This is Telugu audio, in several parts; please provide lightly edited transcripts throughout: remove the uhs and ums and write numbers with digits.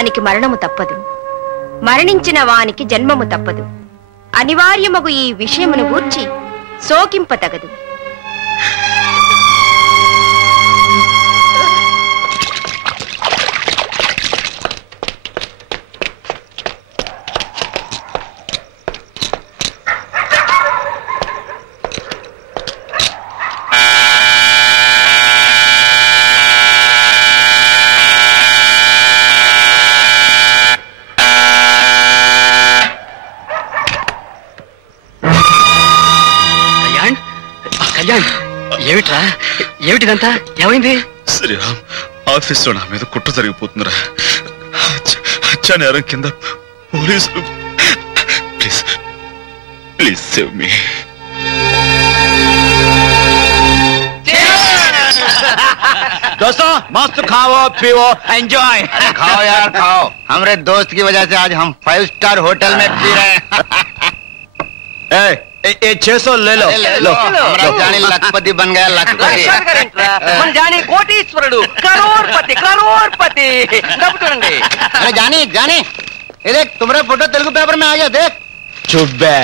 వానికి మరణము తప్పదు, మరణించిన వానికి జన్మము తప్పదు. అనివార్యమగు ఈ విషయమును గూర్చి శోకింపతగదు. ఏమిటిదంతా? ఏమైంది? శ్రీరామ్, ఆఫీస్లో నా మీద కుట్ర జరిగిపోతుందిరా. హత్యా నేరం కింద పోలీసులు. Please please save me. दोस्तों मस्त खाओ पियो एंजॉय। खाओ यार खाओ, हमारे दोस्त की वजह से आज हम 5 स्टार होटल में पी रहे हैं। 600 ले लो, लो। हमारा जानी लखपति बन गया, लखपति। मन जानी कोटीश्वरुడు, करोड़पति करोड़पति। अरे जानी जानी, ये देख तुम्हारा फोटो तेलुगु पेपर में आ गया, देख। चुप बे।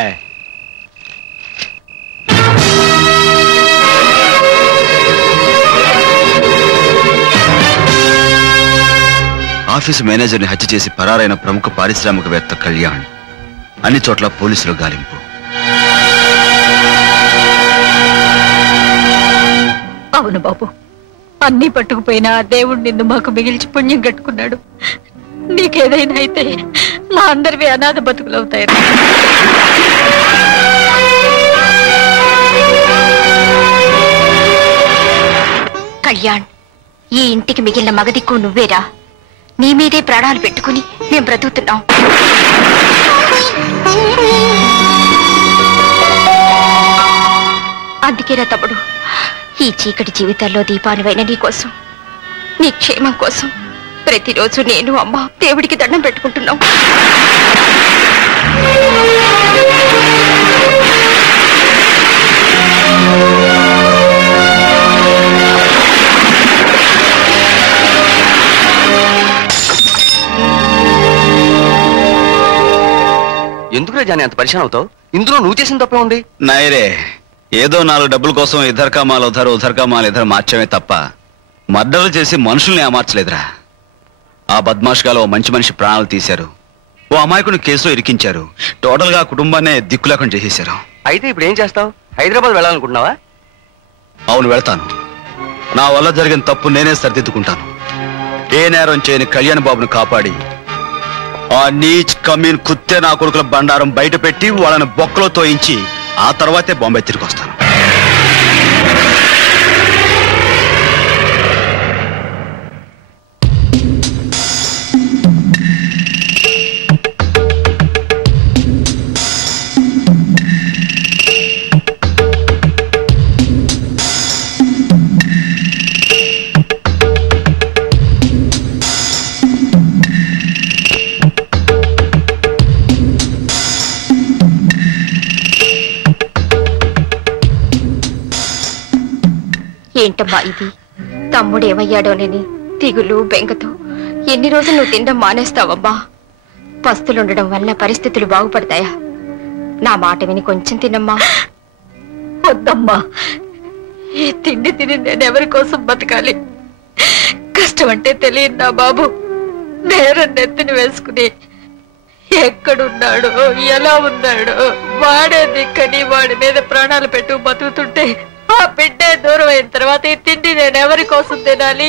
ఆఫీసు మేనేజర్ని హత్య చేసి పరారైన ప్రముఖ పారిశ్రామికవేత్త కళ్యాణ్. అన్ని చోట్ల పోలీసులు గాలింపు. అవును బాబు, అన్ని పట్టుకుపోయినా దేవుడు నిన్ను మాకు మిగిల్చి పుణ్యం కట్టుకున్నాడు. నీకేదైనా అయితే మా అందరివి అనాథ బతుకులవుతాయి. కళ్యాణ్, ఈ ఇంటికి మిగిలిన మగదిక్కు నువ్వేరా. నీ మీదే ప్రాణాలు పెట్టుకుని మేం బ్రతుకుతున్నాం. అందుకేరా తమ్ముడు, ఈ చీకటి జీవితాల్లో దీపానివైన నీ కోసం, నీ క్షేమం కోసం ప్రతిరోజు నేను అమ్మ దేవుడికి దండం పెట్టుకుంటున్నాం. ఎందుకురా జాని అంత పరిశాన్ అవుతావు? ఇందులో నువ్వు చేసిన తప్పే ఉంది. నైరే, ఏదో 4 డబ్బుల కోసం ఇద్దరు కామాలు ఉధర్ ఉధర్ కామాలు ఇద్దరు మార్చమే తప్ప మర్డర్లు చేసి మనుషుల్ని ఏమార్చలేదురా. ఆ బద్మాష్గాలో ఓ మంచి మనిషి ప్రాణాలు తీశారు, ఓ అమాయకుని కేసు ఇరికించారు, టోటల్ గా కుటుంబాన్నే దిక్కు లేకుండా చేసేశారు. అయితే ఇప్పుడు ఏం చేస్తావు? హైదరాబాద్ వెళ్ళాలనుకుంటున్నావా? అవును, వెళ్తాను. నా వల్ల జరిగిన తప్పు నేనే సరిదిద్దుకుంటాను. ఏ నేరం చేయని కళ్యాణ్ బాబును కాపాడి ఆ నీచ్ కమీన్ కుత్తే నా కొడుకుల బండారం బయట పెట్టి వాళ్ళని బొక్కలో తోయించి ఆ తర్వాతే బాంబే తిరిగి వస్తాను. ఏంటమ్మా ఇది? తమ్ముడేమయ్యాడోనని దిగులు బెంగతో ఎన్ని రోజులు నువ్వు తినడం మానేస్తావమ్మా? పస్తులుండడం వల్ల పరిస్థితులు బాగుపడతాయా? నా మాట విని కొంచెం తినమ్మా. వద్దమ్మా, ఈ తిండి తిని నేనెవరి కోసం బతకాలి? కష్టం అంటే తెలియదు నా బాబు. నేరం నెత్తిని వేసుకుని ఎక్కడున్నాడో ఎలా ఉన్నాడో వాడే దిక్కని వాడి మీద ప్రాణాలు పెట్టు బతుకుతుంటే ఆ బిడ్డే దూరం అయిన తర్వాత ఈ తిండి నేను ఎవరి కోసం తినాలి?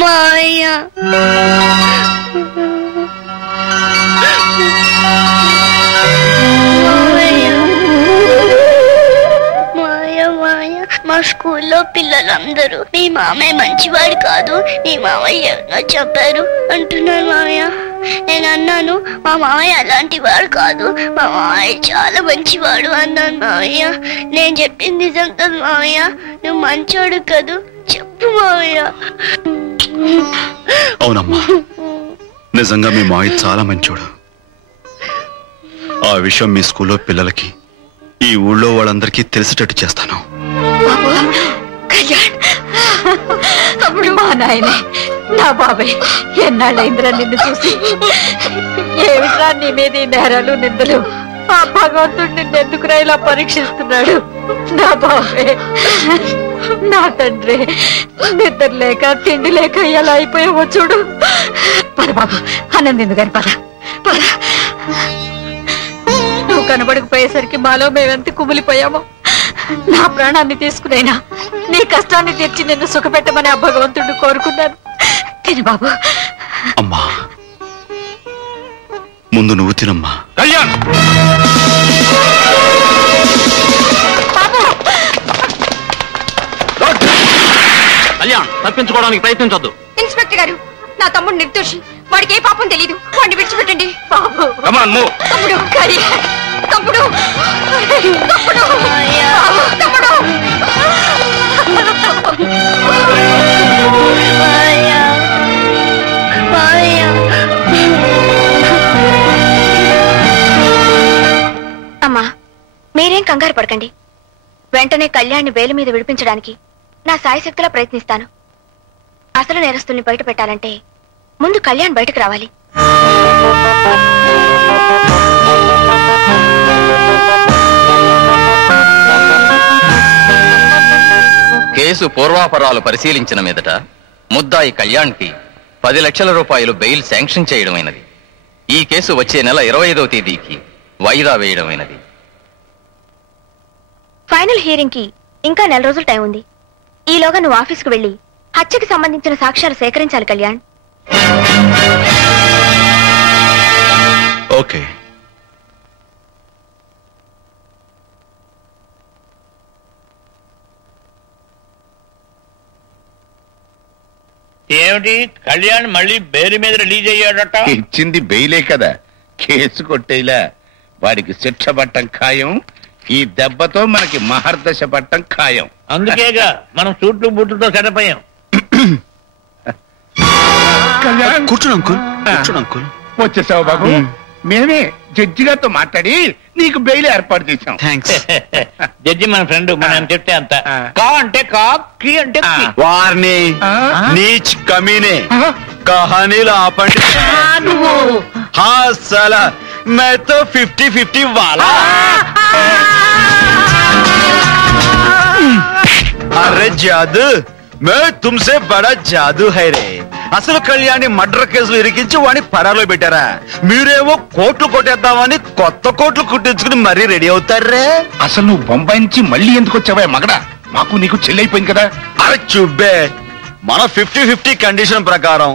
మాయా మా స్కూల్లో పిల్లలందరూ మీ మామయ్య మంచివాడు కాదు, మీ మామయ్య ఎవరినో చెప్పారు అంటున్నారు మామయ్య. నేను అన్నాను మా మామయ్య అలాంటి వాడు కాదు, మా మామయ్య చాలా మంచివాడు అన్నాను మామయ్య. నేను చెప్పింది నిజం కదా మామయ్య? నువ్వు మంచోడు కదూ, చెప్పు మామయ్య. అవునమ్మా, నిజంగా మీ మామయ్య చాలా మంచోడు. ఆ విషయం మీ స్కూల్లో పిల్లలకి, ఈ ఊళ్ళో వాళ్ళందరికీ తెలిసేటట్టు చేస్తాను. బాబు కళ్యాణ్ మా నాయనే, నా బాబాయ్, ఎన్నాళ్ళైందిరా నిన్ను చూసి. ఏమిట్రా నీ మీద ఈ నేరాలు నిందలు? ఆ భగవంతుడు నిన్నెందుకురా ఇలా పరీక్షిస్తున్నాడు? నా బాబాయ్, నా తండ్రి, నిద్ర లేక తిండి లేక ఎలా అయిపోయావో చూడు. పద బాబు, అన్నం గాని పద పద. నువ్వు కనబడకపోయేసరికి మాలో మేమెంత కుమిలిపోయామో. నా ప్రాణాన్ని తీసుకునైనా నీ కష్టాన్ని తీర్చి నిన్ను సుఖపెట్టమని ఆ భగవంతుడిని కోరుకున్నాను. తిను బాబు. అమ్మా, ముందు నువ్వు తినమ్మా. కళ్యాణ్, కళ్యాణ్, తప్పించుకోవడానికి ప్రయత్నించొద్దు. ఇన్స్పెక్టర్ గారు, నా తమ్ముడు నిర్దోషి. వాడికి ఏ పాపం తెలీదు. వాడిని విడిచిపెట్టండి. బాబు, తమ్ముడు, కళ్యాణ్, తమ్ముడు, తమ్ముడు, తమ్ముడు. అమ్మా, మీరేం కంగారు పడకండి. వెంటనే కళ్యాణ్ని వేలు మీద విడిపించడానికి నా సాయశక్తిలా ప్రయత్నిస్తాను. అసలు నేరస్తుల్ని బయట పెట్టాలంటే ముందు కళ్యాణ్ బయటకు రావాలి. కేసు పూర్వాపరాలు పరిశీలించిన మీదట ముద్దాయి కళ్యాణ్కి 10 లక్షల రూపాయలు బెయిల్ శాంక్షన్ చేయడమైనది. ఈ కేసు వచ్చే నెల 25వ తేదీకి వాయిదా వేయడమైనది. ఫైనల్ హియరింగ్ కి ఇంకా 4 రోజులు టైం ఉంది. ఈలోగా నువ్వు ఆఫీస్కు వెళ్లి హత్యకి సంబంధించిన సాక్ష్యాలు సేకరించాలి కళ్యాణ్. ఓకే. ఏమిటి, కళ్యాణ్ మళ్ళీ బెయిల్ మీద రిలీజ్ అయ్యాడట? ఇచ్చింది బెయిలే కదా, కేసు కొట్టేలా. వాడికి శిక్ష పట్టం ఖాయం. ఈ దెబ్బతో మనకి మహర్దశ పట్టం ఖాయం. అందుకేగా మనం సూట్లు బూట్లతో సెటప్ అయ్యాం. కూర్చోండి అంకుల్, కూర్చోండి అంకుల్. వచ్చేసావు బాబు. మేమే జడ్జి గారితో మాట్లాడి నీకు బెయిల్ ఏర్పాటు చేశాం. థ్యాంక్స్. జడ్జి మన ఫ్రెండ్, మనం చెప్తే అంత. కా అంటే కా, కి అంటే కి. వారిని నీచ్ కమీనే కహానీలు ఆపండి. హా సాలా, मैं तो 50-50 वाला. अरे जादू, मैं तुमसे बड़ा जादू है रे. అసలు కళ్యాణి మర్డర్ కేసులు ఇరికించి వాడిని పరాలో పెట్టారా? మీరేమో కోట్లు కొట్టేద్దామని కొత్త కోట్లు కుట్టించుకుని మరీ రెడీ అవుతారే. అసలు నువ్వు బొంబాయి నుంచి మళ్ళీ ఎందుకు వచ్చావా మగడా? మాకు నీకు చెల్లైపోయింది కదా. అరే చుబ్బే, మన 50-50 కండిషన్ ప్రకారం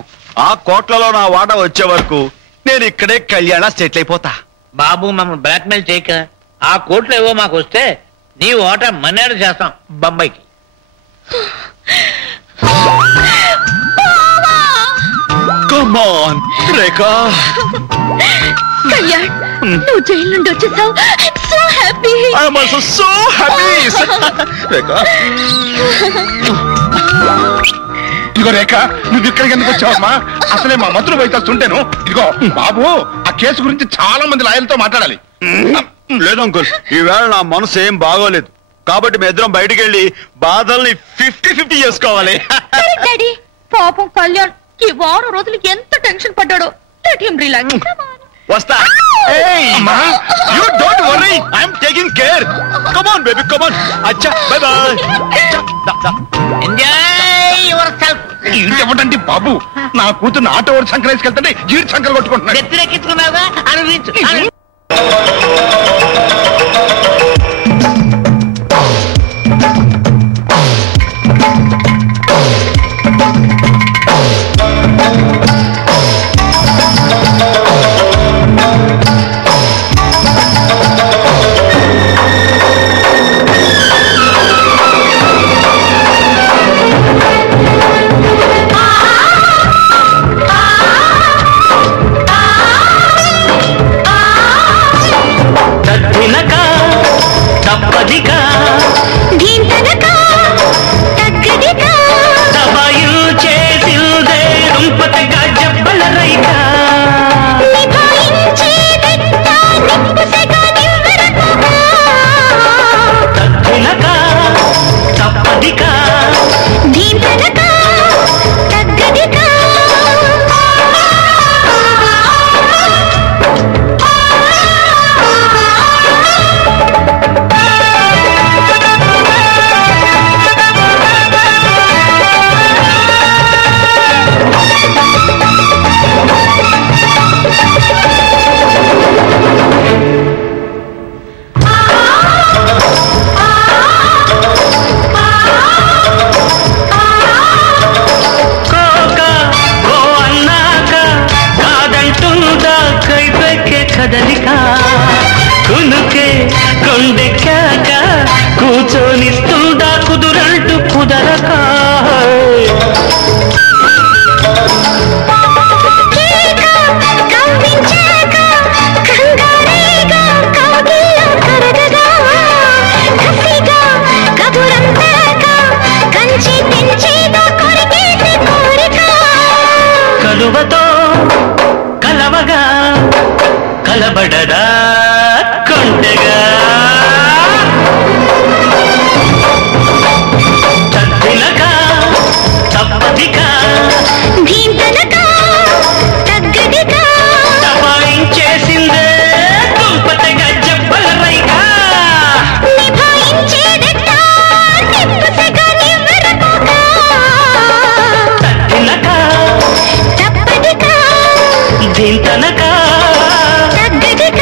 ఆ కోట్లలో నా వాటా వచ్చే వరకు నేను ఇక్కడే కళ్యాణ సెటిల్ అయిపోతా. బాబు, మమ్మల్ని బ్లాక్మెయిల్ చేయక. ఆ కోట్లు ఏవో మాకు వస్తే నీ ఓట మన్నేడు చేస్తాం బొంబాయికి. Come on, రేఖా. కళ్యాణ్, నువ్వు జైలు నుండి వచ్చేసావు. I'm so happy. I'm also so happy. రేఖా, ఇదిగో రేఖ, నువ్వు ఇక్కడికి ఎందుకు వచ్చావమ్మా? అసలే మా మంత్రులు బయట వస్తుంటేను. ఇదిగో బాబు, ఆ కేసు గురించి చాలా మంది లాయర్లతో మాట్లాడాలి. లేదు అంకుల్, ఈవేళ నా మనసు ఏం బాగోలేదు. కాబట్టి మీ ఇద్దరం బయటికి వెళ్ళి బాధల్ని 50-50 చేసుకోవాలి. డాడీ, పాపం కళ్యాణ్ ఈ వారం రోజులు ఎంత టెన్షన్ పడ్డాడో. Let him relax. వస్తా. You don't worry, I'm taking care. Come on baby, come on. అచ్చా, bye bye. Enjoy your self. ఏంటంటే బాబు, నా కూతురు ఆటో ఓడి సంకరేసుకెళ్తుంటే గీడి సంకలు కొట్టుకుంటున్నాడు. ఎత్తులెక్కించుకున్నావుగా, అనుభవించు. అందుకే కొండెక్కాక కూర్చొనిస్తుందా కుదురంటూ కుదరక కలువతో కలవగా కలబడదా కొండగా తద్దినక తప్పదిక దీంతనక తగ్గదిక దబాయించేసిందే దుంపతగా జబ్బల రైక నిభాయించేదట నిప్పుసగా నివ్వరపోక తద్దినక తప్పదిక దీంతనక తగ్గదిక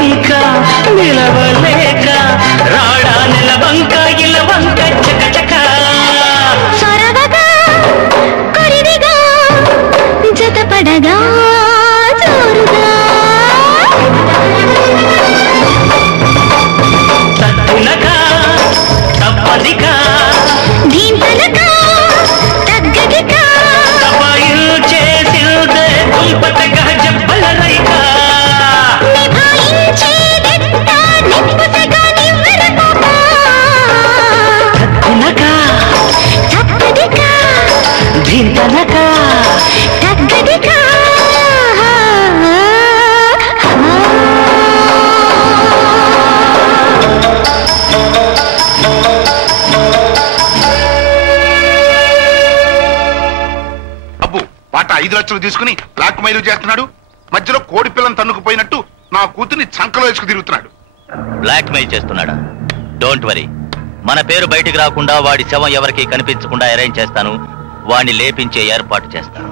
ఇంకా నిలవలేక రాడా నిలవంక ఇలవంక చకచక సొరవగా కొరివిగా జతపడగా జోరుగా తత్తునక తప్పదిక దీంతనక తగ్గదిక తపాయిల్ చేసిల్దే దుంపతగా జబ్బల రైక దీంతనక తగ్గదిక అబ్బు పాట 5 లక్షలు తీసుకుని బ్లాక్ మెయిల్ చేస్తున్నాడు. మధ్యలో కోడి పిల్లని తన్నుకుపోయినట్టు నా కూతుర్ని చంకలో వేసుకు తిరుగుతున్నాడు. బ్లాక్ మెయిల్ చేస్తున్నాడా? డోంట్ వరీ, మన పేరు బయటికి రాకుండా వాడి శవం ఎవరికి కనిపించకుండా అరేంజ్ చేస్తాను. వాడిని లేపించే ఏర్పాటు చేస్తాను.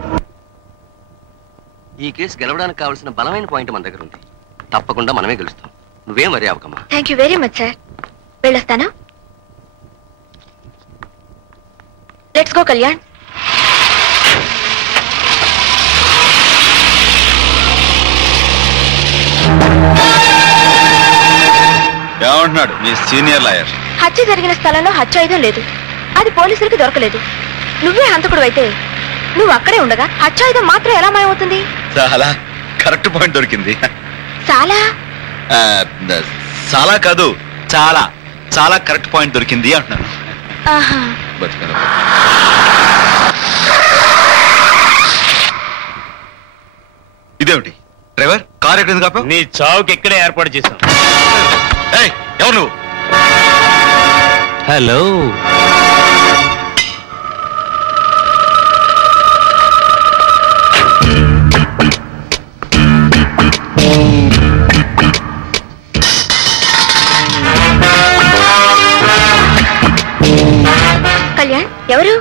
ఈ కేసు గెలవడానికి కావాల్సిన బలమైన పాయింట్ మన దగ్గర ఉంది. తప్పకుండా మనమే గెలుస్తాం. నువ్వేం వరి అవ్వకమ్మా. Thank you very much sir. వెళ్ళొస్తాను. Let's go Kalyan. ఏమంటున్నాడు మీ సీనియర్ లాయర్? హత్య జరిగిన స్థలంలో హత్యాయుధం లేదు. అది పోలీసులకు దొరకలేదు. నువ్వే హంతకుడు అయితే నువ్వు అక్కడే ఉండగా హత్యాయుధం మాత్రం ఎలా మాయమవుతుంది? చాలా కరెక్ట్ పాయింట్ దొరికింది. చాలా చాలా కాదు, చాలా చాలా కరెక్ట్ పాయింట్ దొరికింది అంటున్నాను. ఆహా. ఇదేమిటి డ్రైవర్, కార్ ఎక్కడ కాపా? నీ చావుకి ఎక్కడే ఏర్పాటు చేశాం. ఎవరు నువ్వు? హలో, కళ్యాణ్ ఎవరు?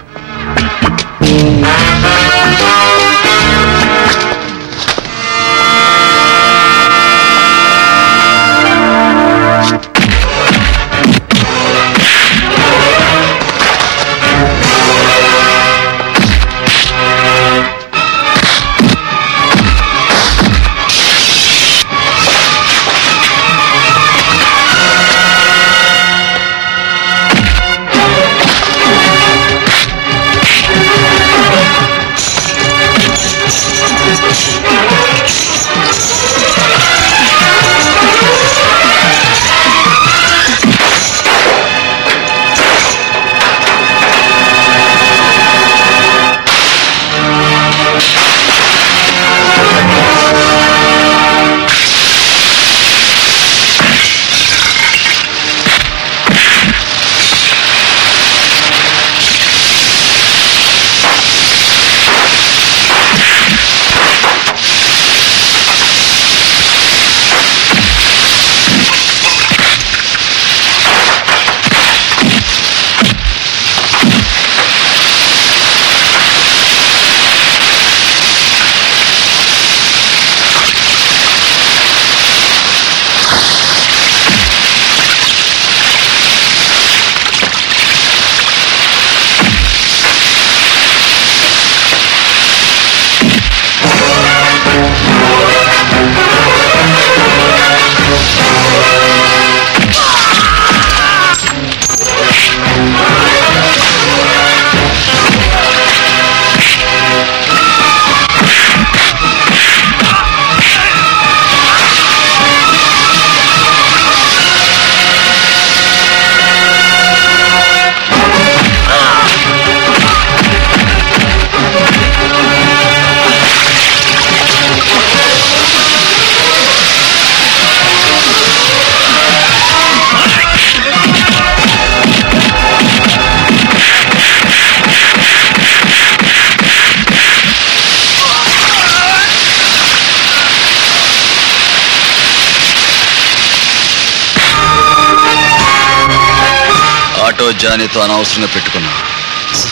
ఆటో జానీతో అనవసరంగా పెట్టుకున్నావు.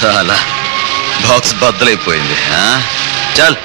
చాలా బాక్స్ బద్దలైపోయింది. చల్